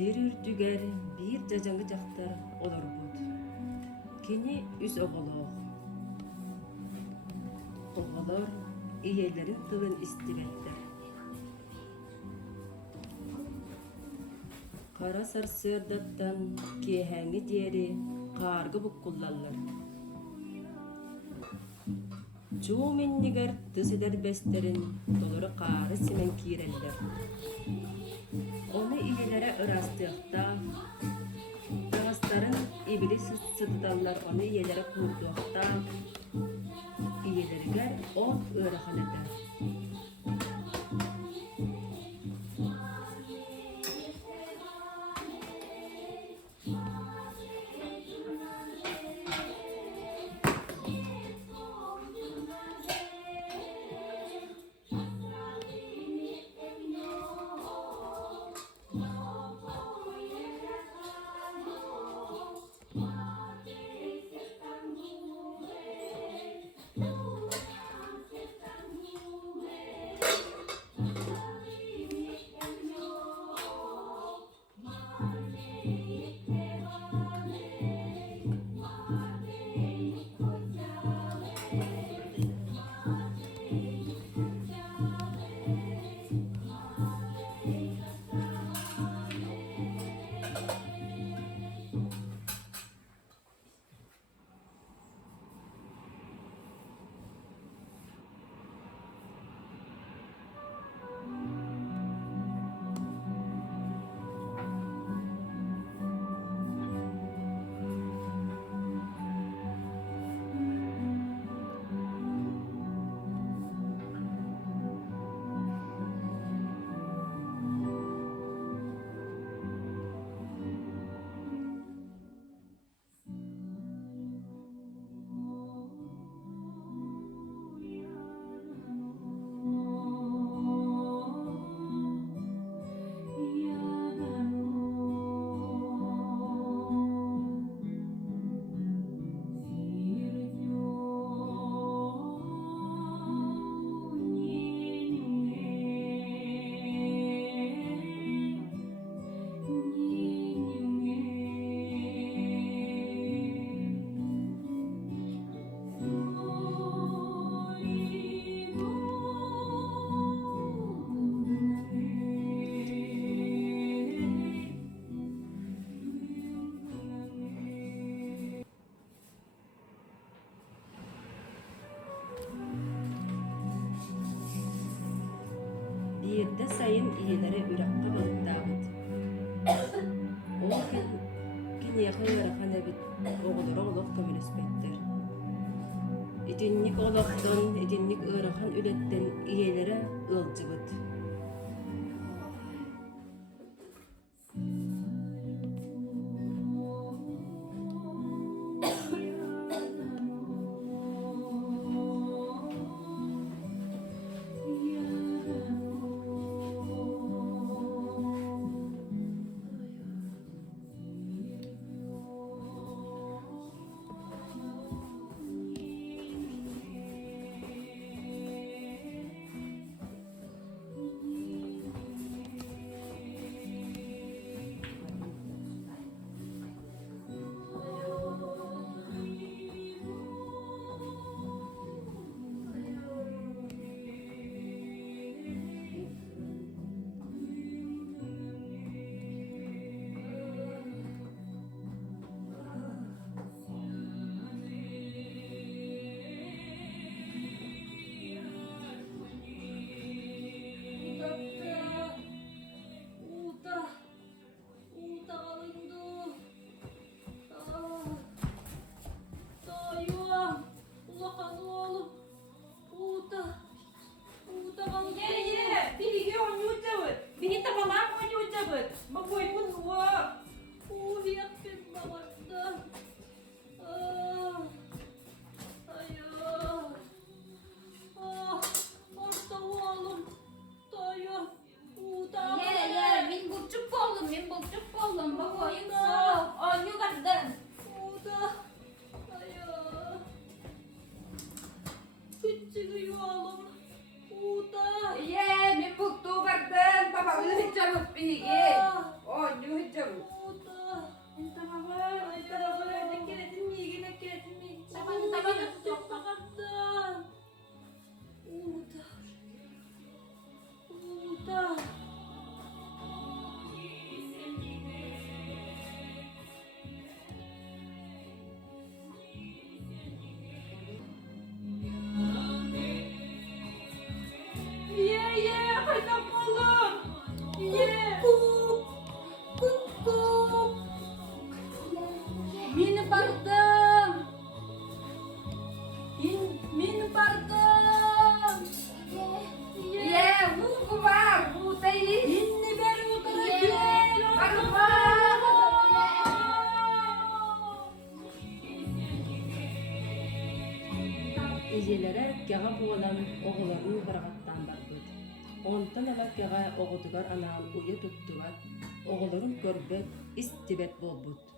Sir ürdüger bir jajaŋı jaktar olorbut. Kini üs oğoloğ. Oğolor iyelerin tılın istibetler. Kara sarsırdattan kehäŋi diýeri kargı bukkullallar. Çuğ minniger tыс eder besterin dolary kary simen kireller. Onu iyelere ırastyakta, dağısların ibili sıtıdallar onu iyelere kurduakta, iyeleriger ot öğrehan eder. Birde sayın iyelere ürakka balıktağıt. O kinyeğe öğrekan ebit oğulları oğuluk kömülüspettir. Edinlik oğulaktan, edinlik öğrekan ületten iyelere ılcıbıt. эжелere кеға буолан оҕолорун барағаттан барбыт. Онтан ала кеға оҕотугар анаан уйа туттубат, оҕолорун көрбөт, истибет болбут.